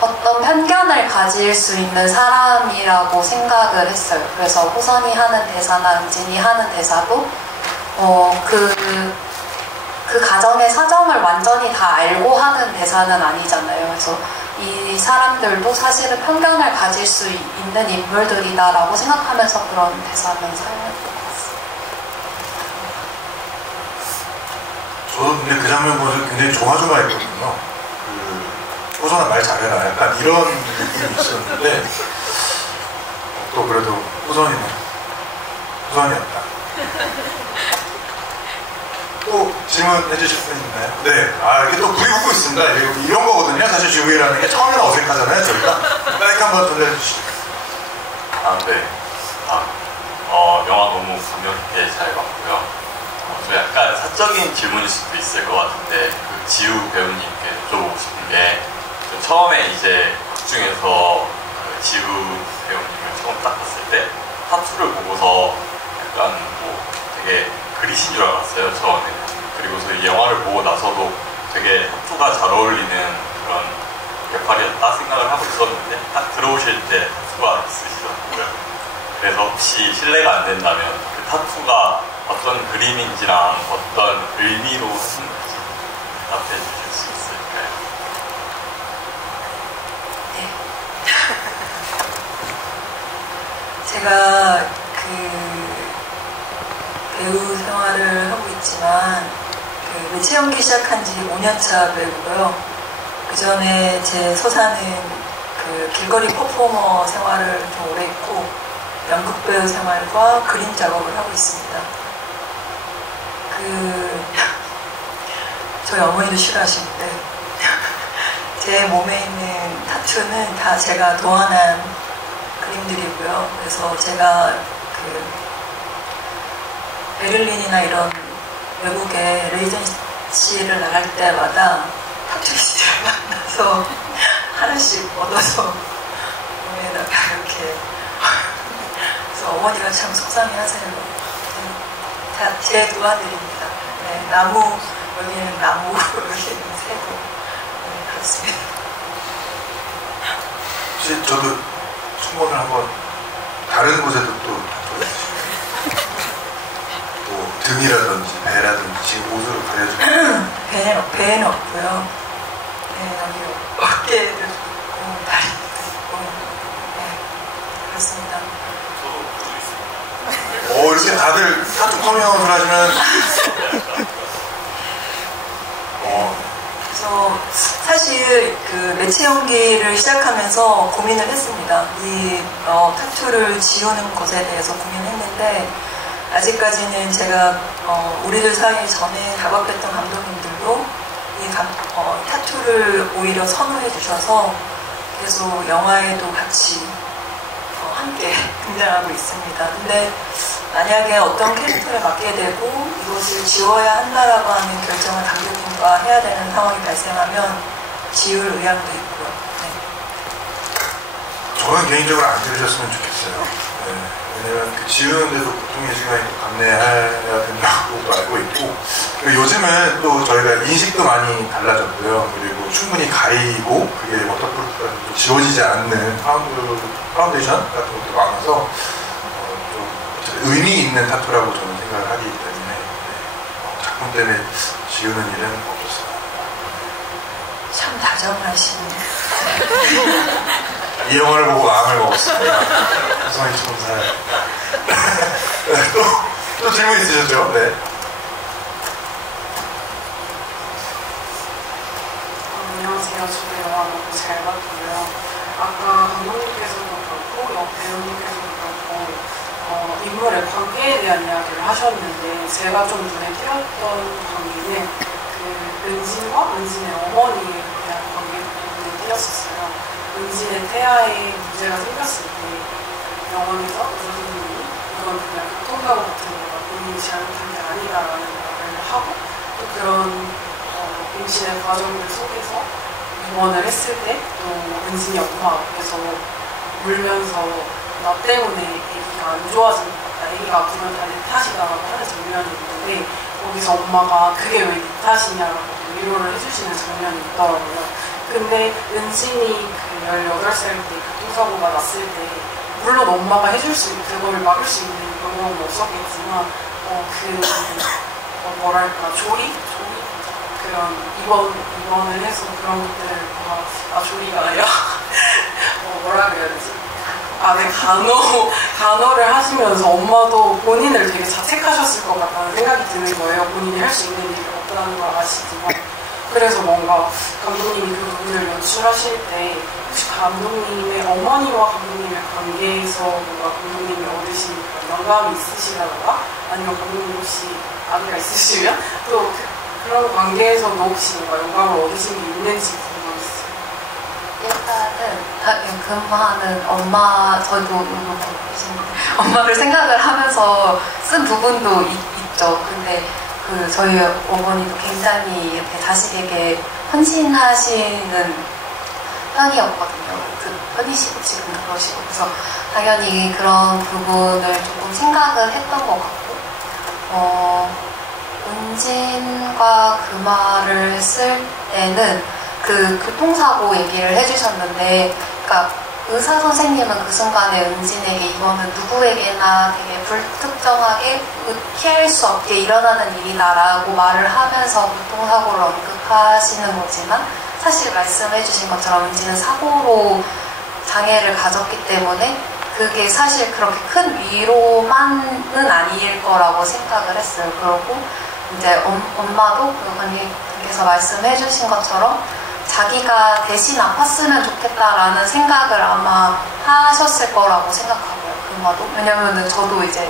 어떤 편견을 가질 수 있는 사람이라고 생각을 했어요. 그래서 호선이 하는 대사나 은진이 하는 대사도 그 가정의 사정을 완전히 다 알고 하는 대사는 아니잖아요. 그래서 이 사람들도 사실은 편견을 가질 수 있는 인물들이다라고 생각하면서 그런 대사는 사용했던 것 같습니다. 저도 근데 그 장면 보면서 굉장히 조마조마했거든요. 호선아 말 잘해라. 약간 이런 느낌이 있었는데 또 그래도 호선이었다. 또 질문해 주실 분 있나요? 네. 이게 또 불이 붙고 있습니다. 이런 거거든요. 사실 GV라는 게 처음에는 어색하잖아요. 저희가. 마이크 한번 돌려주시죠. 네. 영화 너무 감명 깊게 잘 봤고요. 저 약간 사적인 질문일 수도 있을 것 같은데 지우 배우님께 여쭤보고 싶은 게 처음에 이제 극 중에서 지우 배우님을 처음 딱 봤을 때 타투를 보고서 약간 되게 그리신 줄 알았어요, 처음에. 그리고서 이 영화를 보고 나서도 되게 타투가 잘 어울리는 그런 역할이었다 생각을 하고 있었는데 딱 들어오실 때 타투가 있으시더라고요. 그래서 혹시 실례가 안 된다면 그 타투가 어떤 그림인지랑 어떤 의미로 했는지 답해 주실 수 있을까요? 네. 제가 배우 생활을 하고 있지만 매체 연기 시작한 지 5년차 배우고요. 그 전에 제 서사는 길거리 퍼포머 생활을 좀 오래 했고 연극 배우 생활과 그림 작업을 하고 있습니다. 저희 어머니도 싫어하시는데 제 몸에 있는 타투는 다 제가 도안한 그림들이고요. 그래서 제가 베를린이나 이런 외국의 레이전시를 나갈 때마다 타투리스트를 만나서 하나씩 얻어서 몸에다가 이렇게 그래서 어머니가 참 속상해 하세요. 다 제 도안들입니다. 네, 나무, 여기는 나무, 여기는 새고. 네, 그렇습니다. 혹시 저도 충원을 한번 다른 곳에도 또 타투가 있으시나요? 뭐 등이라든지 배라든지 지금 옷으로 가려주는 배는 없고요. 네, 여기 어깨에도 있고 다리도 있고 네, 그렇습니다. 이렇게 다들 타투 커밍아웃을 하시면 그래서 사실 매체 연기를 시작하면서 고민을 했습니다. 이 타투를 지우는 것에 대해서 고민했는데 아직까지는 제가 우리들 사이 전에 작업했던 감독님들도 이 타투를 오히려 선호해 주셔서 계속 영화에도 같이 함께 등장하고 있습니다. 근데 만약에 어떤 캐릭터에 맡게 되고 이것을 지워야 한다라고 하는 결정을 감독님과 해야 되는 상황이 발생하면 지울 의향도 있고요. 네. 저는 개인적으로 안 들으셨으면 좋겠어요. 네. 왜냐면 지우는데도 보통의 시간이 또 감내해야 된다고도 알고 있고 요즘은 또 저희가 인식도 많이 달라졌고요. 그리고 충분히 가리고 그게 워터프루프가 지워지지 않는 파운데이션 같은 것도 많아서 좀 의미 있는 타투라고 저는 생각을 하기 때문에 작품 때문에 지우는 일은 없었어요. 참 다정하시네요. 이 영화를 보고 마음을 먹었습니다. 구성이 총살. 또 질문 있으셨죠? 네. 안녕하세요. 저도 영화 너무 잘 봤고요. 아까 감독님께서도 그렇고 배우님께서도 그렇고 인물의 관계에 대한 이야기를 하셨는데 제가 좀 눈에 띄었던 관계는 은진과 은진의 어머니에 대한 관계가 눈에 띄었었어요. 은진의 태아에 문제가 생겼을 때 병원에서 의사선생님이 이건 그냥 교통사고 같은 거가 본인이 잘못한 게 아니다라는 말을 하고 또 그런 임신의 과정들 속에서 입원을 했을 때 또 은진이 엄마 앞에서 울면서 나 때문에 애기가 안 좋아진 것 같다. 애기가 아프면 다 내 탓이다라고 하는 장면이 있는데 거기서 엄마가 그게 왜 네 탓이냐라고 위로를 해주시는 장면이 있더라고요. 근데 은진이 18살 때 교통사고가 났을 때 물론 엄마가 해줄 수 있는 그거를 막을 수 있는 방법은 없었겠지만 뭐랄까 조리 그런 입원을 해서 그런 것들을 조리가 아니라 뭐라 그래야 되지? 네, 간호를 하시면서 엄마도 본인을 되게 자책하셨을 것 같다는 생각이 드는 거예요. 본인이 할 수 있는 일이 없다는 걸 아시지만. 그래서 뭔가 감독님이 그 부분을 연출하실 때 혹시 감독님의 어머니와 감독님의 관계에서 뭔가 감독님이 얻으신 영감이 있으시다던가 아니면 감독님 혹시 아기가 있으시면 또 그런 관계에서도 혹시 뭔가 영감을 얻으신 게 있는지 궁금했어요. 일단은 근무하는 엄마, 저도 엄마를 생각을 하면서 쓴 부분도 있죠. 근데 저희 어머니도 굉장히 이렇게 자식에게 헌신하시는 편이었거든요. 편이시고 지금 그러시고. 그래서 당연히 그런 부분을 조금 생각을 했던 것 같고, 은진과 그 말을 쓸 때는 교통사고 얘기를 해주셨는데, 그러니까 의사 선생님은 그 순간에 은진에게 이거는 누구에게나 되게 불특정하게 피할 수 없게 일어나는 일이다라고 말을 하면서 교통사고를 언급하시는 거지만 사실 말씀해주신 것처럼 은진은 사고로 장애를 가졌기 때문에 그게 사실 그렇게 큰 위로만은 아닐 거라고 생각을 했어요. 그리고 이제 엄마도 그 관객께서 말씀해주신 것처럼 자기가 대신 아팠으면 좋겠다라는 생각을 아마 하셨을 거라고 생각하고요. 그 엄마도. 왜냐면은 저도 이제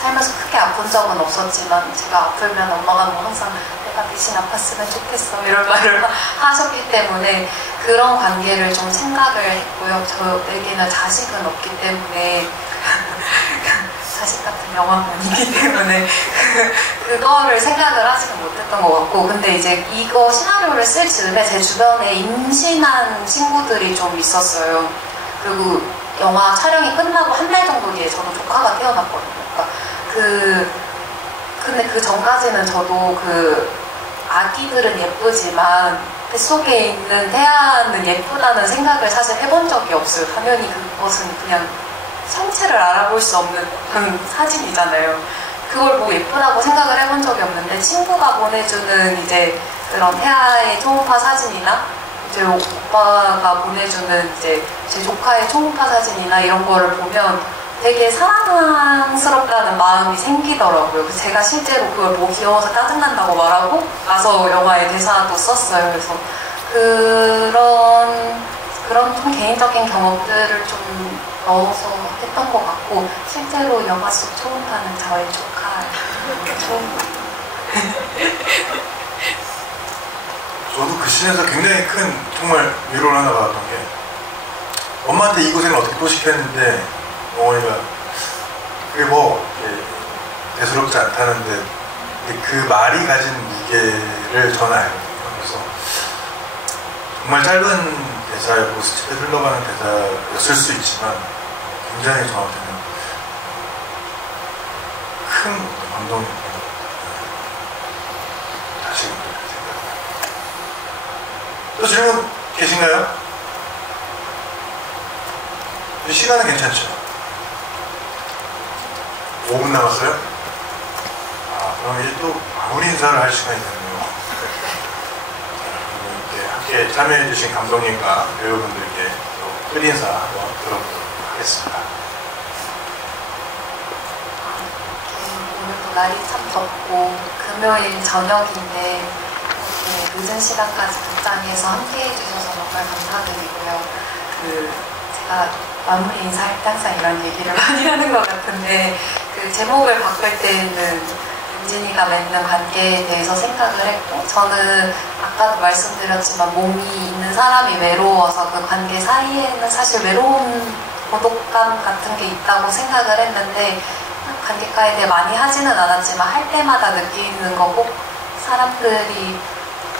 살면서 크게 아픈 적은 없었지만 제가 아프면 엄마가 항상 내가 대신 아팠으면 좋겠어 이런 말을 하셨기 때문에 그런 관계를 좀 생각을 했고요. 저에게는 자식은 없기 때문에 자식 같은 영화관이기 때문에 그거를 생각을 하지는 못했던 것 같고, 근데 이제 이거 시나리오를 쓸 즈음에 제 주변에 임신한 친구들이 좀 있었어요. 그리고 영화 촬영이 끝나고 한 달 정도 뒤에 저도 조카가 태어났거든요. 그러니까 근데 그 전까지는 저도 아기들은 예쁘지만 뱃속에 있는 태아는 예쁘다는 생각을 사실 해본 적이 없어요. 당연히 그것은 그냥 성체를 알아볼 수 없는 그런 사진이잖아요. 그걸 뭐 예쁘다고 생각을 해본 적이 없는데 친구가 보내주는 이제 그런 태아의 초음파 사진이나 이제 오빠가 보내주는 이제 제 조카의 초음파 사진이나 이런 거를 보면 되게 사랑스럽다는 마음이 생기더라고요. 그래서 제가 실제로 그걸 보고 귀여워서 짜증난다고 말하고 나서 영화에 대사도 썼어요. 그래서 그런 좀 개인적인 경험들을 좀 넣어서 했던 것 같고, 실제로 영화 속 초음파는 저의 조카예요. 저도 그 씬에서 굉장히 큰 정말 위로를 하나 받았던 게, 엄마한테 이 고생을 어떻게 또 시켰는데 어머니가 그게 뭐 대수롭지 않다는데 그 말이 가진 무게를 저는 알거든요. 그래서 정말 짧은 대사였고 스치듯 흘러가는 대사였을 수 있지만 굉장히 저한테는 큰 감동이었고 다시금 생각합니다. 또 질문 계신가요? 시간은 괜찮죠? 5분 남았어요? 그럼 이제 또 마무리 인사를 할 시간이 됐네요. 함께 참여해주신 감독님과 배우분들께 또 끝인사 한번 들어보도록 하겠습니다. 오늘도 날이 참 덥고 금요일 저녁인데 이렇게 늦은 시간까지 극장에서 함께 해주셔서 정말 감사드리고요. 제가 마무리 인사할 때 항상 이런 얘기를 많이 하는 것 같은데 제목을 바꿀 때는 은진이가 맺는 관계에 대해서 생각을 했고, 저는 아까도 말씀드렸지만 몸이 있는 사람이 외로워서 그 관계 사이에는 사실 외로운 고독감 같은 게 있다고 생각을 했는데 관계가에 대해 많이 하지는 않았지만 할 때마다 느끼는 거고, 사람들이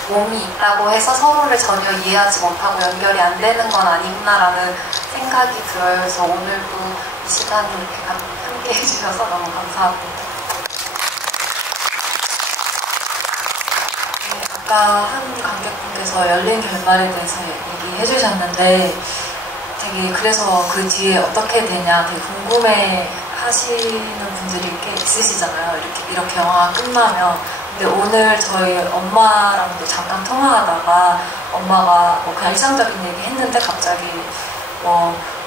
몸이 있다고 해서 서로를 전혀 이해하지 못하고 연결이 안 되는 건 아니구나라는 생각이 들어요. 그래서 오늘도 이 시간 이렇게 함께 해주셔서 너무 감사합니다. 아까 한 관객분께서 열린 결말에 대해서 얘기해 주셨는데 되게 그래서 그 뒤에 어떻게 되냐 되게 궁금해 하시는 분들이 꽤 있으시잖아요. 이렇게 영화가 끝나면 근데 오늘 저희 엄마랑도 잠깐 통화하다가 엄마가 뭐 그냥 일상적인 얘기 했는데 갑자기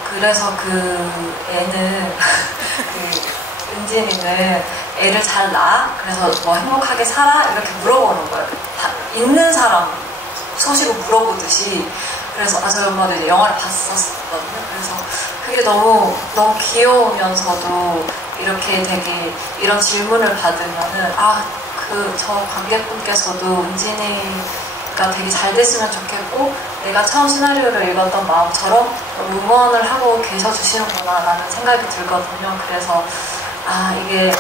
그래서 그 애는 그 은진이는 애를 잘 낳아? 그래서 뭐 행복하게 살아? 이렇게 물어보는 거예요. 다 있는 사람 소식을 물어보듯이. 그래서 저희 엄마도 이제 영화를 봤었거든요. 그래서 그게 너무 귀여우면서도 이렇게 되게 이런 질문을 받으면은 저 관객분께서도 은진이가 되게 잘 됐으면 좋겠고 내가 처음 시나리오를 읽었던 마음처럼 응원을 하고 계셔주시는구나 라는 생각이 들거든요. 그래서 이게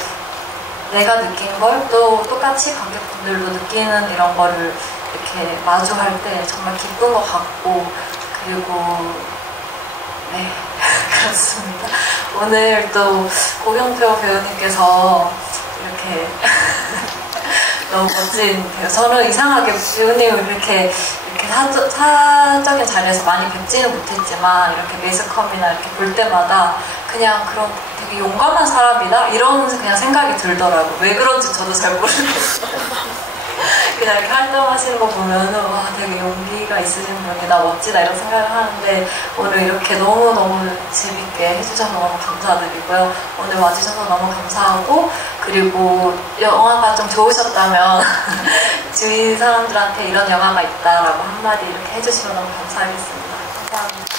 내가 느낀 걸 또 똑같이 관객분들도 느끼는 이런 거를 이렇게 마주할 때 정말 기쁜 것 같고, 그리고 네 그렇습니다. 오늘 또 고경표 배우님께서 이렇게 너무 멋진 배우. 저는 이상하게 배우님을 이렇게 사적인 자리에서 많이 뵙지는 못했지만 이렇게 매스컴이나 이렇게 볼 때마다 그냥 그런 되게 용감한 사람이다 이런 그냥 생각이 들더라고요. 왜 그런지 저도 잘 모르겠어요. 그냥 이렇게 활동하시는 거 보면은 와 되게 용기가 있으신 분이다, 멋지다 이런 생각을 하는데 오늘 이렇게 너무너무 재밌게 해주셔서 너무 감사드리고요. 오늘 와주셔서 너무 감사하고, 그리고 영화가 좀 좋으셨다면 주위 사람들한테 이런 영화가 있다라고 한마디 이렇게 해주시면 너무 감사하겠습니다. 감사합니다.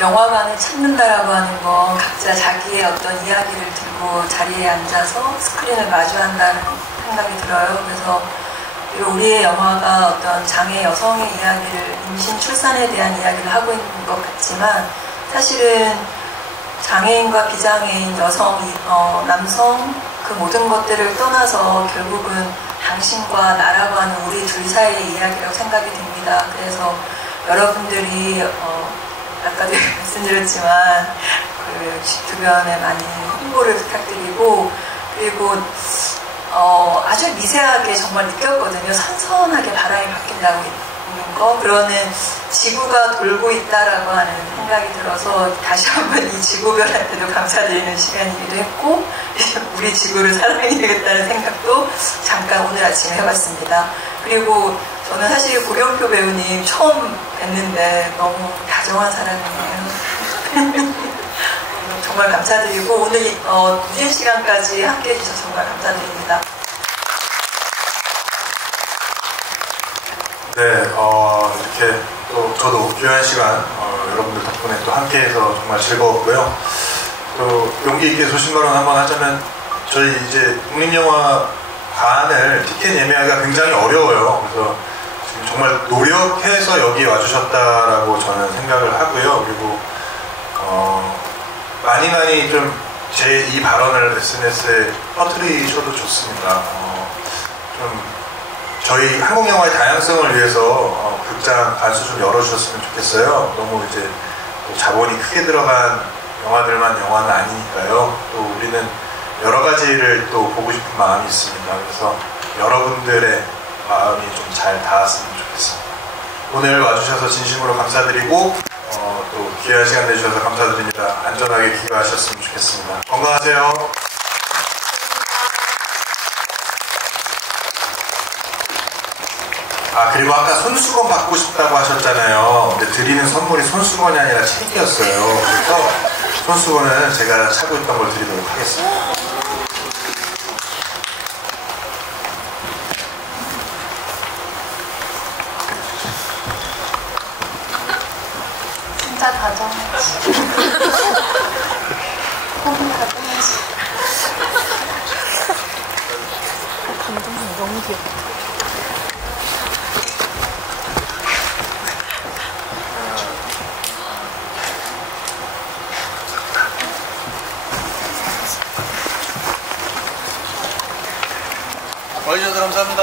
영화관을 찾는다라고 하는 건 각자 자기의 어떤 이야기를 들고 자리에 앉아서 스크린을 마주한다는 생각이 들어요. 그래서 우리의 영화가 어떤 장애 여성의 이야기를, 임신, 출산에 대한 이야기를 하고 있는 것 같지만 사실은 장애인과 비장애인, 여성, 남성 그 모든 것들을 떠나서 결국은 당신과 나라고 하는 우리 둘 사이의 이야기라고 생각이 듭니다. 그래서 여러분들이 아까도 말씀드렸지만 주변에 많이 홍보를 부탁드리고, 그리고 아주 미세하게 정말 느꼈거든요. 선선하게 바람이 바뀐다고 있는 거. 그러는 지구가 돌고 있다라고 하는 생각이 들어서 다시 한번 이 지구별한테도 감사드리는 시간이기도 했고, 우리 지구를 사랑해야겠다는 생각도 잠깐 오늘 아침에 해봤습니다. 그리고 저는 사실 고경표 배우님 처음 뵀는데 너무 다정한 사람이에요. 정말 감사드리고 오늘 늦은 시간까지 함께 해주셔서 정말 감사드립니다. 네, 이렇게 또 저도 귀한 시간 여러분들 덕분에 또 함께해서 정말 즐거웠고요. 또 용기 있게 소신발언 한번 하자면 저희 이제 국립영화관을 티켓 예매하기가 굉장히 어려워요. 그래서 지금 정말 노력해서 여기 와주셨다라고 저는 생각을 하고요. 그리고 많이 좀 제 이 발언을 SNS에 퍼뜨리셔도 좋습니다. 좀 저희 한국 영화의 다양성을 위해서 극장 관수 좀 열어주셨으면 좋겠어요. 너무 이제 또 자본이 크게 들어간 영화들만 영화는 아니니까요. 또 우리는 여러 가지를 또 보고 싶은 마음이 있습니다. 그래서 여러분들의 마음이 좀 잘 닿았으면 좋겠습니다. 오늘 와주셔서 진심으로 감사드리고 또 귀한 시간 내주셔서 감사드립니다. 안전하게 귀가하셨으면 좋겠습니다. 건강하세요. 그리고 아까 손수건 받고 싶다고 하셨잖아요. 근데 드리는 선물이 손수건이 아니라 책이었어요. 그래서 손수건은 제가 차고 있던 걸 드리도록 하겠습니다. 진짜 다정하지. 너무 다정하지. 감동이 너무 귀엽다. 와주셔서 감사합니다.